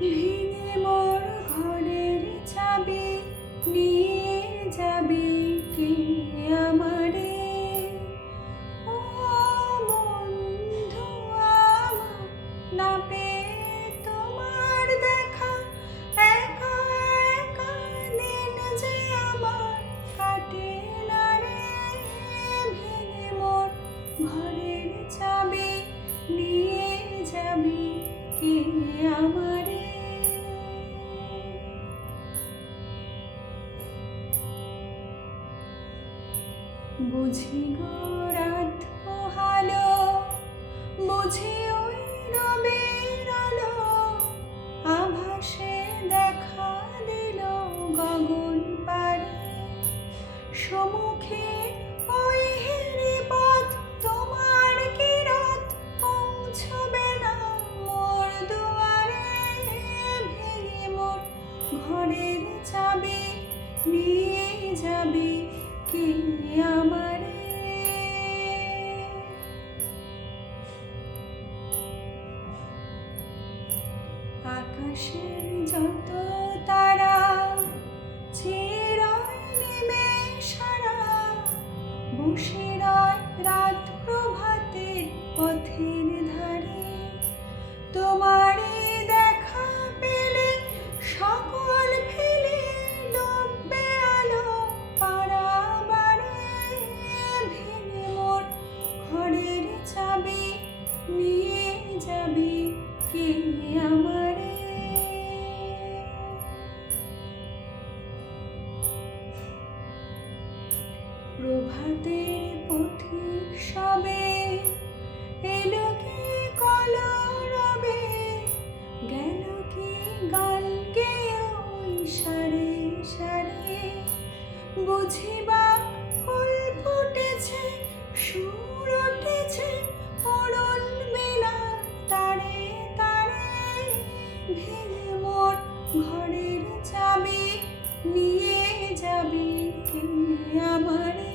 ভেঙে মোর ঘরের চাবি নিয়ে যাবি কে আমারে? ও বন্ধু আমার, না পেয়ে তোমার দেখা, একা একা দিন যে আমার কাটে না রে। ভেঙে মোর ঘরের চাবি নিয়ে যাবি কে আমারে? বুঝি গো রাত পোহালো, বুঝি ওই রবির আলো, আভাসে দেখা দিল গগন পারে। সম্মুখে ওই হেরিপথ, তোমার কি রাত পৌঁছবে না মোর দুয়ারে? ভেঙে মোর ঘরের চাবি নিয়ে যাবি কে আমারে? আকাশের যত তারা চিরই নেমে সারা, বসে রাত প্রভাতের পথের ধারে। তোমারে দেখা পেলে সকল ফেলে ডুববে আলো পারাবারে। ভেঙে মোর ঘরের চাবি নিয়ে যাবি কে আমারে? প্রভাতের পথিক সবে এলো কি কলরবে, গেল কি গান গেয়ে ওই সারে সারে। বুঝিবা ফুল ফুটেছে, সুর উঠেছে অরুণ বেলা তারে তারে। ভেঙে মোর ঘরের চাবি নিয়ে যাবি কে আমারে?